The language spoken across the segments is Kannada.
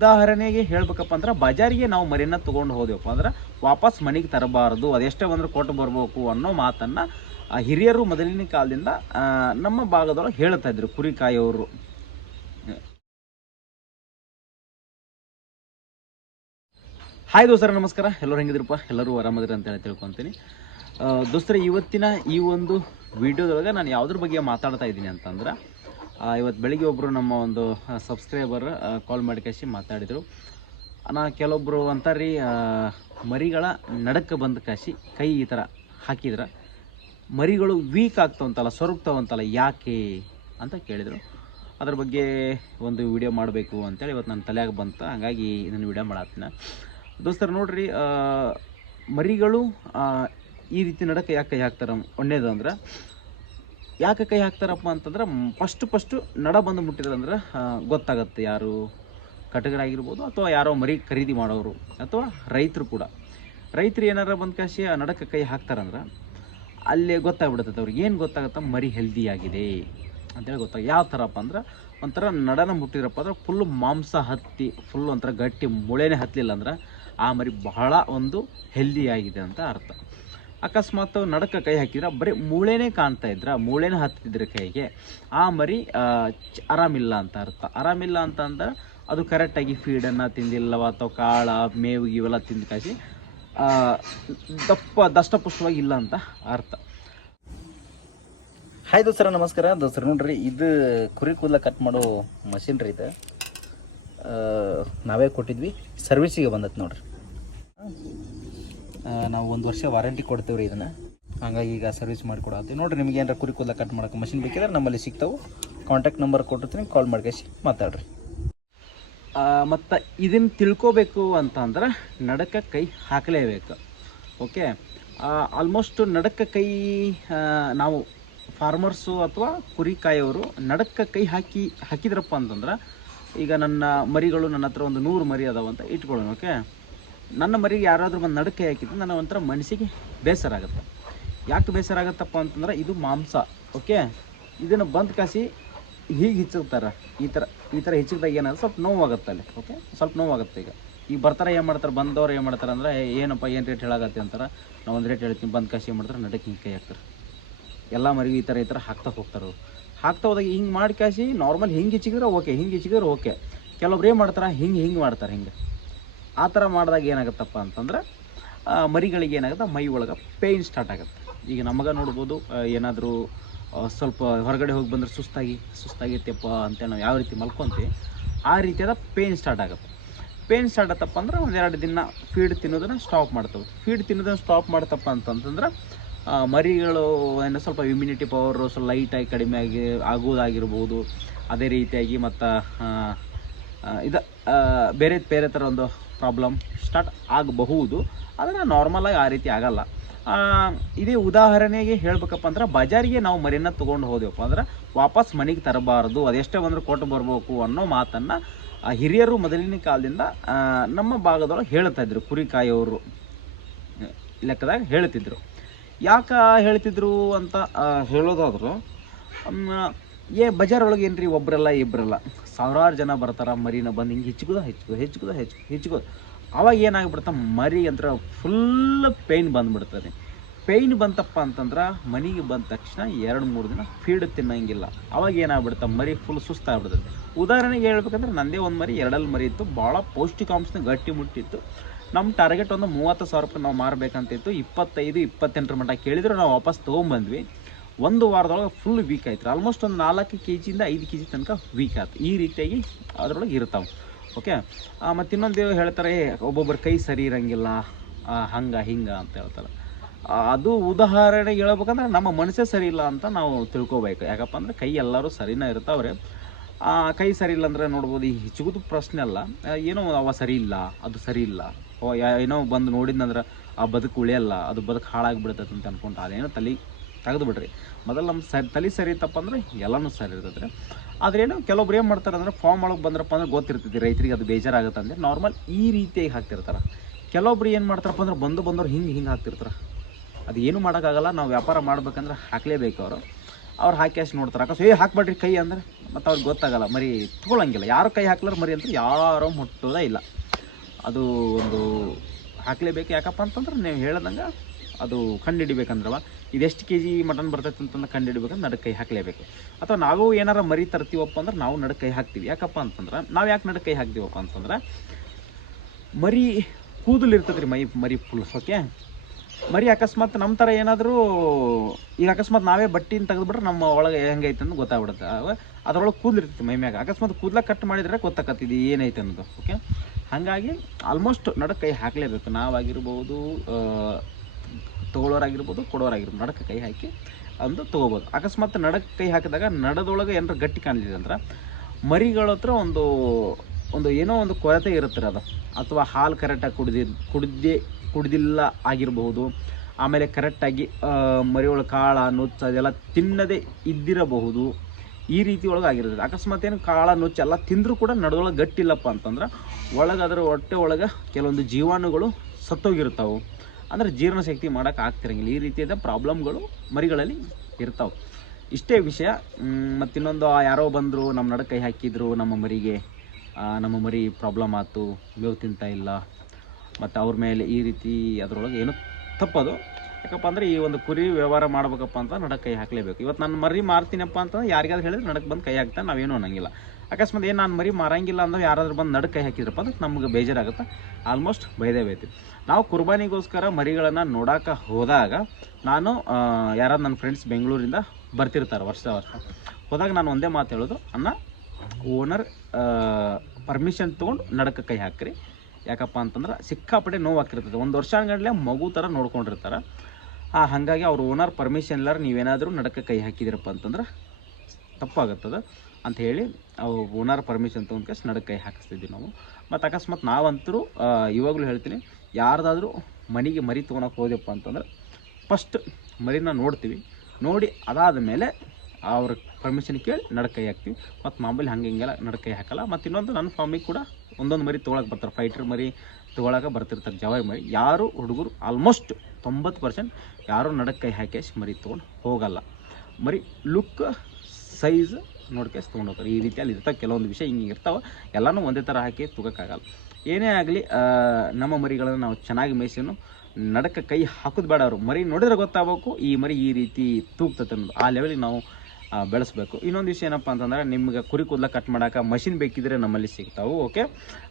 ಉದಾಹರಣೆಗೆ ಹೇಳ್ಬೇಕಪ್ಪ ಅಂದ್ರೆ ಬಜಾರಿಗೆ ನಾವು ಮರಿನ ತೊಗೊಂಡು ಹೋದೆವಪ್ಪ ಅಂದ್ರೆ ವಾಪಸ್ ಮನೆಗೆ ತರಬಾರ್ದು, ಅದೆಷ್ಟೇ ಬಂದರೂ ಕೊಟ್ಟು ಬರಬೇಕು ಅನ್ನೋ ಮಾತನ್ನು ಹಿರಿಯರು ಮೊದಲಿನ ಕಾಲದಿಂದ ನಮ್ಮ ಭಾಗದೊಳಗೆ ಹೇಳ್ತಾ ಇದ್ರು ಕುರಿ ಕಾಯೋರು. ಹಾಯ್ ದೋಸ್ತರ, ನಮಸ್ಕಾರ. ಎಲ್ಲರೂ ಹೆಂಗಿದ್ರಪ್ಪ? ಎಲ್ಲರೂ ಆರಾಮದ್ರಿ ಅಂತ ಹೇಳಿ ತಿಳ್ಕೊತೀನಿ. ದೋಸ್ತರ, ಇವತ್ತಿನ ಈ ಒಂದು ವಿಡಿಯೋದೊಳಗೆ ನಾನು ಯಾವುದ್ರ ಬಗ್ಗೆ ಮಾತಾಡ್ತಾ ಇದ್ದೀನಿ ಅಂತಂದ್ರೆ, ಇವತ್ತು ಬೆಳಿಗ್ಗೆ ಒಬ್ಬರು ನಮ್ಮ ಒಂದು ಸಬ್ಸ್ಕ್ರೈಬರ್ ಕಾಲ್ ಮಾಡಿ ಕಳಿಸಿ ಮಾತಾಡಿದರು. ಕೆಲವೊಬ್ಬರು ಅಂತಾರ್ರಿ, ಮರಿಗಳ ನಡಕ್ಕೆ ಬಂದ ಕಾಸಿ ಕೈ ಈ ಥರ ಹಾಕಿದ್ರೆ ಮರಿಗಳು ವೀಕ್ ಆಗ್ತಾವಂತಲ್ಲ, ಸೊರಗ್ತಾವಂತಲ್ಲ, ಯಾಕೆ ಅಂತ ಕೇಳಿದರು. ಅದ್ರ ಬಗ್ಗೆ ಒಂದು ವಿಡಿಯೋ ಮಾಡಬೇಕು ಅಂತೇಳಿ ಇವತ್ತು ನನ್ನ ತಲೆಯಾಗ ಬಂತು, ಹಾಗಾಗಿ ಇದನ್ನು ವಿಡಿಯೋ ಮಾಡತ್ತೀನಿ. ದೋಸ್ತರು ನೋಡ್ರಿ, ಮರಿಗಳು ಈ ರೀತಿ ನಡಕ್ಕೆ ಯಾಕೆ ಕೈ ಹಾಕ್ತಾರೆ? ಒಳ್ಳೇದು ಅಂದ್ರೆ ಯಾಕೆ ಕೈ ಹಾಕ್ತಾರಪ್ಪ ಅಂತಂದ್ರೆ, ಫಸ್ಟು ನಡ ಬಂದು ಮುಟ್ಟಿದ್ರಂದ್ರೆ ಗೊತ್ತಾಗುತ್ತೆ. ಯಾರು ಕಟಗರಾಗಿರ್ಬೋದು ಅಥವಾ ಯಾರೋ ಮರಿ ಖರೀದಿ ಮಾಡೋರು ಅಥವಾ ರೈತರು ಕೂಡ. ರೈತರು ಏನಾರ ಬಂದು ಕಾಶಿ ಆ ನಡಕ್ಕೆ ಕೈ ಹಾಕ್ತಾರಂದ್ರೆ ಅಲ್ಲೇ ಗೊತ್ತಾಗ್ಬಿಡ್ತೈತೆ ಅವ್ರಿಗೆ. ಏನು ಗೊತ್ತಾಗುತ್ತೆ? ಮರಿ ಹೆಲ್ದಿಯಾಗಿದೆ ಅಂತೇಳಿ ಗೊತ್ತಾಗ. ಯಾವ ಥರಪ್ಪ ಅಂದ್ರೆ, ಒಂಥರ ನಡನ ಮುಟ್ಟಿದ್ರಪ್ಪ ಅಂದ್ರೆ ಫುಲ್ಲು ಮಾಂಸ ಹತ್ತಿ ಫುಲ್ ಒಂಥರ ಗಟ್ಟಿ ಮುಳೆನೇ ಹತ್ತಲಿಲ್ಲ ಅಂದ್ರೆ ಆ ಮರಿ ಬಹಳ ಒಂದು ಹೆಲ್ದಿಯಾಗಿದೆ ಅಂತ ಅರ್ಥ. ಅಕಸ್ಮಾತ್ ನಡಕ್ಕೆ ಕೈ ಹಾಕಿದ್ರೆ ಬರೀ ಮೂಳೆನೇ ಕಾಣ್ತಾ ಇದ್ರೆ, ಮೂಳೆನೇ ಹತ್ತಿದ್ರೆ ಕೈಗೆ, ಆ ಮರಿ ಆರಾಮಿಲ್ಲ ಅಂತ ಅರ್ಥ. ಆರಾಮಿಲ್ಲ ಅಂತಂದ್ರೆ ಅದು ಕರೆಕ್ಟಾಗಿ ಫೀಡನ್ನು ತಿಂದಿಲ್ಲವ ಅಥವಾ ಕಾಳ ಮೇವು ಇವೆಲ್ಲ ತಿಂದು ಕಾಸಿ ದಷ್ಟಪುಷ್ಟವಾಗಿ ಇಲ್ಲ ಅಂತ ಅರ್ಥ. ಹಾಯ್ ದೋಸ್ತರ, ನಮಸ್ಕಾರ. ದೋಸ್ತರ ನೋಡ್ರಿ, ಇದು ಕುರಿ ಕೂದಲ ಕಟ್ ಮಾಡೋ ಮಷಿನ್ ರೀ. ಇದು ನಾವೇ ಕೊಟ್ಟಿದ್ವಿ, ಸರ್ವಿಸಿಗೆ ಬಂದತ್ತೆ ನೋಡ್ರಿ. ನಾವು 1 ವರ್ಷ ವಾರಂಟಿ ಕೊಡ್ತೇವೆ ರೀ ಇದನ್ನು, ಹಾಗಾಗಿ ಈಗ ಸರ್ವಿಸ್ ಮಾಡಿಕೊಡತ್ತೀವಿ ನೋಡಿರಿ. ನಿಮ್ಗೆ ಏನಾರ ಕುರಿ ಕೂದಲ ಕಟ್ ಮಾಡೋಕೆ ಮಷಿನ್ ಬೇಕಿದ್ರೆ ನಮ್ಮಲ್ಲಿ ಸಿಗ್ತಾವೆ. ಕಾಂಟ್ಯಾಕ್ಟ್ ನಂಬರ್ ಕೊಟ್ಟಿರ್ತೀನಿ, ಕಾಲ್ ಮಾಡ್ಕೇಸಿ ಮಾತಾಡ್ರಿ. ಮತ್ತು ಇದನ್ನು ತಿಳ್ಕೊಬೇಕು ಅಂತ ಅಂದ್ರೆ ನಡಕ್ಕೆ ಕೈ ಹಾಕಲೇಬೇಕು. ಓಕೆ, ಆಲ್ಮೋಸ್ಟ್ ನಡಕ್ಕೆ ಕೈ ನಾವು ಫಾರ್ಮರ್ಸು ಅಥವಾ ಕುರಿ ಕಾಯೋರು ನಡಕ್ಕೆ ಕೈ ಹಾಕಿದ್ರಪ್ಪ ಅಂತಂದ್ರೆ, ಈಗ ನನ್ನ ಮರಿಗಳು ನನ್ನ ಹತ್ರ ಒಂದು 100 ಮರಿ ಅದಾವಂತ ಇಟ್ಕೊಳ್ಳೋಣ. ಓಕೆ, ನನ್ನ ಮರಿಗೆ ಯಾರಾದರೂ ಬಂದು ನಡಕ್ಕೆ ಹಾಕಿದ್ರೆ ನನ್ನ ಒಂಥರ ಮನಸ್ಸಿಗೆ ಬೇಸರ ಆಗುತ್ತೆ. ಯಾಕೆ ಬೇಸರ ಆಗುತ್ತಪ್ಪ ಅಂತಂದ್ರೆ, ಇದು ಮಾಂಸ. ಓಕೆ, ಇದನ್ನು ಬಂದು ಕಾಸಿ ಹೀಗೆ ಹಿಚ್ಚಿರ್ತಾರೆ. ಈ ಥರ ಹೆಚ್ಚಿದಾಗ ಏನಾದ್ರು ಸ್ವಲ್ಪ ನೋವಾಗುತ್ತೆ ಅಲ್ಲಿ. ಓಕೆ, ಸ್ವಲ್ಪ ನೋವಾಗುತ್ತೆ. ಈಗ ಬರ್ತಾರೆ, ಏನು ಮಾಡ್ತಾರೆ, ಬಂದವ್ರು ಏನು ಮಾಡ್ತಾರೆ ಅಂದರೆ, ಏನಪ್ಪ ಏನು ರೇಟ್ ಹೇಳಾಗತ್ತೆ ಅಂತಾರೆ. ನಾವು ಒಂದು ರೇಟ್ ಹೇಳ್ತೀನಿ, ಬಂದು ಕಾಸಿ ಏನು ಮಾಡ್ತಾರೆ, ನಡಕ್ಕೆ ಹಿಂಗೆ ಕೈ ಹಾಕ್ತಾರೆ. ಎಲ್ಲ ಮರಿಗೂ ಈ ಥರ ಹಾಕ್ತಾ ಹೋಗ್ತಾರೆ. ಹಾಕ್ತಾ ಹೋದಾಗ ಹಿಂಗೆ ಮಾಡಿ ಕಾಸಿ ನಾರ್ಮಲ್ ಹಿಂಗೆ ಹೆಚ್ಚಿದ್ರೆ ಓಕೆ, ಹಿಂಗೆ ಹೆಚ್ಚಿದ್ರೆ ಓಕೆ. ಕೆಲವೊಬ್ರು ಏನು ಮಾಡ್ತಾರೆ, ಹಿಂಗೆ ಮಾಡ್ತಾರೆ. ಹಿಂಗೆ ಆ ಥರ ಮಾಡಿದಾಗ ಏನಾಗುತ್ತಪ್ಪ ಅಂತಂದ್ರೆ, ಮರಿಗಳಿಗೆ ಏನಾಗುತ್ತೆ, ಮೈ ಒಳಗೆ ಪೇಯ್ನ್ ಸ್ಟಾರ್ಟ್ ಆಗುತ್ತೆ. ಈಗ ನಮಗೆ ನೋಡ್ಬೋದು, ಏನಾದರೂ ಸ್ವಲ್ಪ ಹೊರಗಡೆ ಹೋಗಿ ಬಂದರೆ ಸುಸ್ತಾಗಿತ್ತಪ್ಪ ಅಂತೇಳಿ ನಾವು ಯಾವ ರೀತಿ ಮಲ್ಕೊತೀವಿ, ಆ ರೀತಿಯಾದ ಪೇಯ್ನ್ ಸ್ಟಾರ್ಟ್ ಆಗುತ್ತೆ. ಪೇಯ್ನ್ ಸ್ಟಾರ್ಟ್ ಆತಪ್ಪ ಅಂದ್ರೆ 1-2 ದಿನ ಫೀಡ್ ತಿನ್ನೋದನ್ನು ಸ್ಟಾಪ್ ಮಾಡ್ತವೆ. ಫೀಡ್ ತಿನ್ನೋದನ್ನು ಸ್ಟಾಪ್ ಮಾಡ್ತಪ್ಪ ಅಂತಂತಂದ್ರೆ ಮರಿಗಳು ಏನೋ ಸ್ವಲ್ಪ ಇಮ್ಯುನಿಟಿ ಪವರು ಸ್ವಲ್ಪ ಲೈಟಾಗಿ ಕಡಿಮೆ ಆಗೋದಾಗಿರ್ಬೋದು. ಅದೇ ರೀತಿಯಾಗಿ ಮತ್ತು ಬೇರೆ ಥರ ಒಂದು ಪ್ರಾಬ್ಲಮ್ ಸ್ಟಾರ್ಟ್ ಆಗಬಹುದು. ಆದರೆ ನಾರ್ಮಲಾಗಿ ಆ ರೀತಿ ಆಗಲ್ಲ. ಇದೇ ಉದಾಹರಣೆಗೆ ಹೇಳ್ಬೇಕಪ್ಪ ಅಂದ್ರೆ, ಬಜಾರಿಗೆ ನಾವು ಮರಿನ ತೊಗೊಂಡು ಹೋದೆವಪ್ಪ ಅಂದ್ರೆ ವಾಪಸ್ ಮನೆಗೆ ತರಬಾರ್ದು, ಅದೆಷ್ಟೇ ಬಂದರೂ ಕೊಟ್ಟು ಬರಬೇಕು ಅನ್ನೋ ಮಾತನ್ನು ಹಿರಿಯರು ಮೊದಲಿನ ಕಾಲದಿಂದ ನಮ್ಮ ಭಾಗದೊಳಗೆ ಹೇಳ್ತಾ ಇದ್ರು. ಕುರಿ ಕಾಯೋರು ಲೆಕ್ಕದಾಗ ಹೇಳ್ತಿದ್ರು. ಯಾಕೆ ಹೇಳ್ತಿದ್ರು ಅಂತ ಹೇಳೋದಾದ್ರು, ಬಜಾರ್ ಒಳಗೆ ಏನ್ರಿ ಒಬ್ಬರಲ್ಲ ಇಬ್ಬರಲ್ಲ ಸಾವಿರಾರು ಜನ ಬರ್ತಾರೆ. ಮರಿನ ಬಂದು ಹಿಂಗೆ ಹೆಚ್ಚಿಗೋದು ಅವಾಗ ಏನಾಗ್ಬಿಡ್ತಾ, ಮರಿ ಅಂತ ಫುಲ್ ಪೇಯ್ನ್ ಬಂದುಬಿಡ್ತದೆ. ಪೇಯ್ನ್ ಬಂತಪ್ಪ ಅಂತಂದ್ರೆ ಮನೆಗೆ ಬಂದ ತಕ್ಷಣ 2-3 ದಿನ ಫೀಡ್ ತಿನ್ನಂಗಿಲ್ಲ. ಅವಾಗ ಏನಾಗ್ಬಿಡ್ತಾ, ಮರಿ ಫುಲ್ ಸುಸ್ತಾಗ್ಬಿಡ್ತದೆ. ಉದಾಹರಣೆಗೆ ಹೇಳ್ಬೇಕಂದ್ರೆ, ನಂದೇ ಒಂದು ಮರಿ 2 ಮರಿ ಇತ್ತು, ಭಾಳ ಪೌಷ್ಟಿಕಾಂಶನ ಗಟ್ಟಿ ಮುಟ್ಟಿತ್ತು. ನಮ್ಮ ಟಾರ್ಗೆಟ್ ಒಂದು 30,000 ರೂಪಾಯಿ ನಾವು ಮಾರಬೇಕಂತಿತ್ತು. 25-28 ಮಟ್ಟ ಕೇಳಿದ್ರು, ನಾವು ವಾಪಸ್ ತೊಗೊಂಬಂದ್ವಿ. 1 ವಾರದೊಳಗೆ ಫುಲ್ ವೀಕ್ ಆಯ್ತು. ಆಲ್ಮೋಸ್ಟ್ ಒಂದು 4 kg-ಯಿಂದ 5 kg ತನಕ ವೀಕ್ ಆಯ್ತು. ಈ ರೀತಿಯಾಗಿ ಅದರೊಳಗೆ ಇರ್ತಾವೆ. ಓಕೆ, ಮತ್ತು ಇನ್ನೊಂದು ಹೇಳ್ತಾರೆ, ಒಬ್ಬೊಬ್ಬರ ಕೈ ಸರಿ ಇರೋಂಗಿಲ್ಲ, ಹಿಂಗೆ ಅಂತ ಹೇಳ್ತಾರೆ. ಅದು ಉದಾಹರಣೆಗೆ ಹೇಳ್ಬೇಕಂದ್ರೆ ನಮ್ಮ ಮನಸ್ಸೇ ಸರಿ ಇಲ್ಲ ಅಂತ ನಾವು ತಿಳ್ಕೊಬೇಕು. ಯಾಕಪ್ಪ ಅಂದರೆ ಕೈ ಎಲ್ಲರೂ ಸರಿನೇ ಇರ್ತಾವ್ರೆ. ಕೈ ಸರಿ ಇಲ್ಲ ಅಂದರೆ ನೋಡ್ಬೋದು, ಈ ಹೆಚ್ಚಿಗೋದು ಪ್ರಶ್ನೆ ಅಲ್ಲ, ಏನೋ ಅವ ಸರಿ ಇಲ್ಲ, ಅದು ಸರಿ ಇಲ್ಲ, ಏನೋ ಬಂದು ನೋಡಿದ್ನಂದ್ರೆ ಆ ಬದುಕು ಉಳಿಯಲ್ಲ, ಅದು ಬದುಕು ಹಾಳಾಗಿಬಿಡ್ತೈತೆ ಅಂತ ಅನ್ಕೊಂಡು ಅದೇನೋ ತಲೆ ತೆಗೆದು ಬಿಡ್ರಿ. ಮೊದಲು ನಮ್ಮ ತಲೆ ಸರಿ ಇತ್ತಪ್ಪ ಅಂದ್ರೆ ಎಲ್ಲನೂ ಸರಿ ಇರ್ತೈತೆ. ಆದ್ರೇನು ಕೆಲವೊಬ್ರು ಏನು ಮಾಡ್ತಾರೆ ಅಂದರೆ, ಫಾರ್ಮ್ ಒಳಗೆ ಬಂದ್ರಪ್ಪ ಅಂದ್ರೆ ಗೊತ್ತಿರ್ತೈತಿ ರೈತರಿಗೆ, ಅದು ಬೇಜಾರಾಗುತ್ತೆ ಅಂದರೆ ನಾರ್ಮಲ್ ಈ ರೀತಿಯಾಗಿ ಹಾಕ್ತಿರ್ತಾರೆ. ಕೆಲವೊಬ್ರು ಏನು ಮಾಡ್ತಾರಪ್ಪ ಅಂದ್ರೆ, ಬಂದವ್ರು ಹಿಂಗೆ ಹಾಕ್ತಿರ್ತಾರೆ. ಅದು ಏನು ಮಾಡೋಕ್ಕಾಗಲ್ಲ. ನಾವು ವ್ಯಾಪಾರ ಮಾಡ್ಬೇಕಂದ್ರೆ ಹಾಕಲೇಬೇಕು ಅವರು. ಅವ್ರು ಹಾಕಿ ನೋಡ್ತಾರೆ ಅಕಸ್ ಹಾಕ್ಬೇಡ್ರಿ ಕೈ ಅಂದ್ರೆ ಮತ್ತು ಅವ್ರಿಗೆ ಗೊತ್ತಾಗಲ್ಲ ಮರಿ ತೊಗೊಳಂಗಿಲ್ಲ. ಯಾರು ಕೈ ಹಾಕ್ಲಾರ ಮರಿ ಅಂದ್ರೆ ಯಾರೋ ಮುಟ್ಟೋದೇ ಇಲ್ಲ. ಅದು ಒಂದು ಹಾಕಲೇಬೇಕು. ಯಾಕಪ್ಪ ಅಂತಂದ್ರೆ ನೀವು ಹೇಳ್ದಂಗೆ ಅದು ಕಂಡು ಹಿಡಿಬೇಕಂದ್ರವ ಇದೆಷ್ಟು ಕೆ ಜಿ ಮಟನ್ ಬರ್ತೈತೆ ಅಂತಂದ್ರೆ ಕಂಡು ಹಿಡಿಬೇಕಂದ್ರೆ ನಡಕ್ಕೆ ಕೈ ಹಾಕಲೇಬೇಕು. ಅಥವಾ ನಾವು ಏನಾರ ಮರಿ ತರ್ತೀವಪ್ಪ ಅಂದ್ರೆ ನಾವು ನಡಕ್ಕೆ ಕೈ ಹಾಕ್ತೀವಿ. ಯಾಕಪ್ಪ ಅಂತಂದ್ರೆ ನಾವು ಯಾಕೆ ನಡಕ್ಕೆ ಕೈ ಹಾಕ್ತೀವಪ್ಪ ಅಂತಂದ್ರೆ ಮರಿ ಕೂದಲು ಇರ್ತದೆ ರೀ ಮರಿ ಫುಲ್. ಓಕೆ, ಮರಿ ಅಕಸ್ಮಾತ್ ನಮ್ಮ ಥರ ಏನಾದರೂ ಈಗ ಅಕಸ್ಮಾತ್ ನಾವೇ ಬಟ್ಟಿನ ತೆಗೆದುಬಿಟ್ರೆ ನಮ್ಮ ಒಳಗೆ ಹೆಂಗೈತೆ ಅಂತ ಗೊತ್ತಾಗ್ಬಿಡುತ್ತೆ. ಅದರೊಳಗೆ ಕೂದಲು ಇರ್ತೈತಿ ಮೈ ಮ್ಯಾಗ. ಅಕಸ್ಮಾತ್ ಕೂದಲ ಕಟ್ ಮಾಡಿದರೆ ಗೊತ್ತಾಕತ್ತಿದ್ದು ಏನೈತೆ ಅನ್ನೋದು. ಓಕೆ, ಹಾಗಾಗಿ ಆಲ್ಮೋಸ್ಟ್ ನಡಕ್ಕೆ ಕೈ ಹಾಕಲೇಬೇಕು. ನಾವಾಗಿರ್ಬೋದು, ತೊಗೊಳೋರಾಗಿರ್ಬೋದು, ಕೊಡೋರಾಗಿರ್ಬೋದು, ನಡಕ್ಕೆ ಕೈ ಹಾಕಿ ಅಂದು ತೊಗೋಬೋದು. ಅಕಸ್ಮಾತ್ ನಡಕ್ಕೆ ಕೈ ಹಾಕಿದಾಗ ನಡದೊಳಗೆ ಏನಾರು ಗಟ್ಟಿ ಕಾಣಲಿಲ್ಲ ಅಂದ್ರೆ ಮರಿಗಳ ಹತ್ರ ಒಂದು ಏನೋ ಒಂದು ಕೊರತೆ ಇರುತ್ತೆ ಅದು. ಅಥವಾ ಹಾಲು ಕರೆಕ್ಟಾಗಿ ಕುಡಿದಿಲ್ಲ ಆಗಿರಬಹುದು. ಆಮೇಲೆ ಕರೆಕ್ಟಾಗಿ ಮರಿಯೊಳಗೆ ಕಾಳ ನುಚ್ಚು ಅದೆಲ್ಲ ತಿನ್ನದೇ ಇದ್ದಿರಬಹುದು. ಈ ರೀತಿ ಒಳಗೆ ಆಗಿರ್ತದೆ. ಅಕಸ್ಮಾತ್ ಏನು ಕಾಳ ನುಚ್ಚು ಎಲ್ಲ ತಿಂದರೂ ಕೂಡ ನಡದೊಳಗೆ ಗಟ್ಟಿಲ್ಲಪ್ಪ ಅಂತಂದ್ರೆ ಒಳಗೆ ಅದರ ಹೊಟ್ಟೆ ಒಳಗೆ ಕೆಲವೊಂದು ಜೀವಾಣುಗಳು ಸತ್ತೋಗಿರ್ತಾವೆ. ಅಂದರೆ ಜೀರ್ಣಶಕ್ತಿ ಮಾಡೋಕೆ ಆಗ್ತಿರಂಗಿಲ್ಲ. ಈ ರೀತಿಯಾದ ಪ್ರಾಬ್ಲಮ್ಗಳು ಮರಿಗಳಲ್ಲಿ ಇರ್ತಾವೆ. ಇಷ್ಟೇ ವಿಷಯ. ಮತ್ತು ಇನ್ನೊಂದು ಯಾರೋ ಬಂದರು ನಮ್ಮ ನಡಕ್ಕೆ ಕೈ ಹಾಕಿದ್ರು ನಮ್ಮ ಮರಿ ಪ್ರಾಬ್ಲಮ್ ಆಯ್ತು, ಮೇವು ತಿಂತ ಇಲ್ಲ, ಮತ್ತು ಅವ್ರ ಮೇಲೆ ಈ ರೀತಿ ಅದರೊಳಗೆ ಏನೂ ತಪ್ಪದು. ಯಾಕಪ್ಪ ಅಂದರೆ ಈ ಒಂದು ಕುರಿ ವ್ಯವಹಾರ ಮಾಡ್ಬೇಕಪ್ಪ ಅಂತ ನಡಕ್ಕೆ ಕೈ ಹಾಕಲೇಬೇಕು. ಇವತ್ತು ನಾನು ಮರಿ ಮಾರ್ತೀನಪ್ಪ ಅಂತ ಯಾರಿಗಾದ್ರು ಹೇಳಿದ್ರೆ ನಡಕ್ಕೆ ಬಂದು ಕೈ ಹಾಕ್ತಾ ನಾವೇನು ಅನ್ನೋಂಗಿಲ್ಲ. ಅಕಸ್ಮಾತ್ ಏನು ನಾನು ಮರಿ ಮಾರಂಗಿಲ್ಲ ಅಂದ್ರೆ ಯಾರಾದ್ರೂ ಬಂದು ನಡಕ್ಕೆ ಕೈ ಹಾಕಿದ್ರಪ್ಪ ಅಂದ್ರೆ ನಮ್ಗೆ ಬೇಜಾರಾಗುತ್ತೆ. ಆಲ್ಮೋಸ್ಟ್ ಬೈತೀವಿ. ನಾವು ಕುರ್ಬಾನಿಗೋಸ್ಕರ ಮರಿಗಳನ್ನು ನೋಡೋಕೆ ಹೋದಾಗ ನಾನು ಯಾರಾದ್ರು ನನ್ನ ಫ್ರೆಂಡ್ಸ್ ಬೆಂಗಳೂರಿಂದ ಬರ್ತಿರ್ತಾರೆ ವರ್ಷ ಹೋದಾಗ ನಾನು ಒಂದೇ ಮಾತು ಹೇಳೋದು, ಓನರ್ ಪರ್ಮಿಷನ್ ತೊಗೊಂಡು ನಡಕ್ಕೆ ಕೈ ಹಾಕ್ರಿ. ಯಾಕಪ್ಪ ಅಂತಂದ್ರೆ ಸಿಕ್ಕಾಪಟ್ಟೆ ನೋವಾಗಿರ್ತದೆ. ಒಂದು ವರ್ಷ ಗಂಟಲೆ ಮಗು ಥರ ನೋಡ್ಕೊಂಡಿರ್ತಾರೆ. ಹಾಗಾಗಿ ಅವ್ರು ಓನರ್ ಪರ್ಮಿಷನ್ ಇಲ್ಲಾರ ನೀವೇನಾದರೂ ನಡಕ್ಕೆ ಕೈ ಹಾಕಿದಿರಪ್ಪ ಅಂತಂದ್ರೆ ತಪ್ಪಾಗುತ್ತದೆ ಅಂತ ಹೇಳಿ ಓನರ್ ಪರ್ಮಿಷನ್ ತೊಗೊಂಡ್ಕೇಸಿ ನಡಕ್ಕೆ ಕೈ ಹಾಕಿಸ್ತಿದ್ವಿ ನಾವು. ಮತ್ತು ಅಕಸ್ಮಾತ್ ನಾವಂತರೂ ಇವಾಗಲೂ ಹೇಳ್ತೀನಿ, ಯಾರ್ದಾದ್ರೂ ಮನೆಗೆ ಮರಿ ತೊಗೊಳಕ್ಕೆ ಹೋದೆಪ್ಪ ಅಂತಂದ್ರೆ ಫಸ್ಟ್ ಮರಿನ ನೋಡ್ತೀವಿ. ನೋಡಿ ಅದಾದ ಮೇಲೆ ಅವ್ರ ಪರ್ಮಿಷನ್ ಕೇಳಿ ನಡಕ್ಕೆ ಕೈ ಹಾಕ್ತೀವಿ. ಮತ್ತು ಮಾಮೂಲಿ ಹಿಂಗೆಲ್ಲ ನಡಕ್ಕೆ ಕೈ ಹಾಕಲ್ಲ. ಮತ್ತು ಇನ್ನೊಂದು ನನ್ನ ಫಾರ್ಮಿಗೆ ಕೂಡ ಒಂದೊಂದು ಮರಿ ತೊಗೊಳಕ್ಕೆ ಬರ್ತಾರೆ, ಫೈಟ್ರ್ ಮರಿ ತೊಗೊಳಕ್ಕೆ ಬರ್ತಿರ್ತಾರೆ, ಜವಾರಿ ಮರಿ. ಯಾರು ಹುಡುಗರು ಆಲ್ಮೋಸ್ಟ್ 90% ಯಾರೂ ನಡಕ್ಕೆ ಕೈ ಹಾಕಿ ಮರಿ ತೊಗೊಂಡು ಹೋಗಲ್ಲ. ಮರಿ ಲುಕ್ ಸೈಜ್ ನೋಡ್ಕೇಸಿ ತೊಗೊಂಡು ಹೋಗ್ತಾರೆ. ಈ ರೀತಿಯಲ್ಲಿ ಇರ್ತಾವೆ ಕೆಲವೊಂದು ವಿಷಯ ಹಿಂಗೆ ಇರ್ತಾವೆ. ಎಲ್ಲನೂ ಒಂದೇ ಥರ ಹಾಕಿ ತೂಗೋಕ್ಕಾಗಲ್ಲ. ಏನೇ ಆಗಲಿ ನಮ್ಮ ಮರಿಗಳನ್ನು ನಾವು ಚೆನ್ನಾಗಿ ಮೇಯ್ಸಿನು ನಡಕ್ಕೆ ಕೈ ಹಾಕೋದು ಬೇಡ. ಅವರು ಮರಿ ನೋಡಿದ್ರೆ ಗೊತ್ತಾಗಬೇಕು ಈ ಮರಿ ಈ ರೀತಿ ತೂಗ್ತದೆ ಅನ್ನೋದು. ಆ ಲೆವೆಲಿಗೆ ನಾವು ಬೆಳೆಸಬೇಕು. ಇನ್ನೊಂದು ವಿಷಯ ಏನಪ್ಪ ಅಂತಂದ್ರೆ ನಿಮ್ಗೆ ಕುರಿ ಕೂದಲ ಕಟ್ ಮಾಡೋಕೆ ಮಷಿನ್ ಬೇಕಿದ್ರೆ ನಮ್ಮಲ್ಲಿ ಸಿಗ್ತಾವೆ. ಓಕೆ,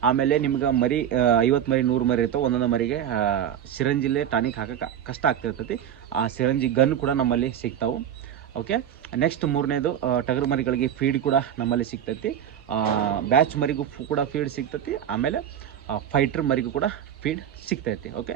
ಆಮೇಲೆ ನಿಮ್ಗೆ ಮರಿ 50 ಮರಿ 100 ಮರಿ ಇರ್ತಾವೆ. ಒಂದೊಂದು ಮರಿಗೆ ಸಿರಂಜಿಲ್ಲೇ ಟಾನಿಕ್ ಹಾಕೋಕೆ ಕಷ್ಟ ಆಗ್ತಿರ್ತೈತಿ. ಆ ಸಿರಂಜಿ ಗನ್ ಕೂಡ ನಮ್ಮಲ್ಲಿ ಸಿಗ್ತಾವೆ. ಓಕೆ, ನೆಕ್ಸ್ಟ್ ಮೂರನೇದು ಟಗರು ಮರಿಗಳಿಗೆ ಫೀಡ್ ಕೂಡ ನಮ್ಮಲ್ಲಿ ಸಿಗ್ತೈತಿ. ಬ್ಯಾಚ್ ಮರಿಗೂ ಕೂಡ ಫೀಡ್ ಸಿಗ್ತೈತಿ. ಆಮೇಲೆ ಫೈಟ್ರ್ ಮರಿಗೂ ಕೂಡ ಫೀಡ್ ಸಿಗ್ತೈತಿ. ಓಕೆ,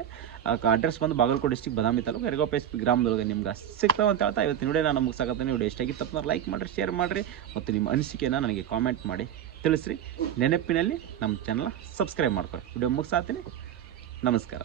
ಅಡ್ರೆಸ್ ಬಂದು ಬಾಗಲಕೋಟೆ ಡಿಸ್ಟಿಕ್ ಬದಾಮಿ ತಾಲೂಕು ಯರಗೋಪೇಸ್ ಗ್ರಾಮದೊಳಗೆ ನಿಮ್ಗೆ ಸಿಗ್ತಾವೆ ಅಂತ ಹೇಳ್ತಾ ಇವತ್ತಿನ ವಿಡಿಯೋ ನಾನು ಮುಗಿಸಾಕತ್ತೀನಿ. ವಿಡಿಯೋ ಎಷ್ಟಾಗಿತ್ತು ಲೈಕ್ ಮಾಡಿರಿ, ಶೇರ್ ಮಾಡಿರಿ, ಮತ್ತು ನಿಮ್ಮ ಅನಿಸಿಕೆಯನ್ನು ನನಗೆ ಕಾಮೆಂಟ್ ಮಾಡಿ ತಿಳಿಸ್ರಿ. ನೆನಪಿನಲ್ಲಿ ನಮ್ಮ ಚಾನಲ್ ಸಬ್ಸ್ಕ್ರೈಬ್ ಮಾಡ್ಕೊಳ್ಳಿ. ವಿಡಿಯೋ ಮುಗಿಸಾತೀನಿ. ನಮಸ್ಕಾರ.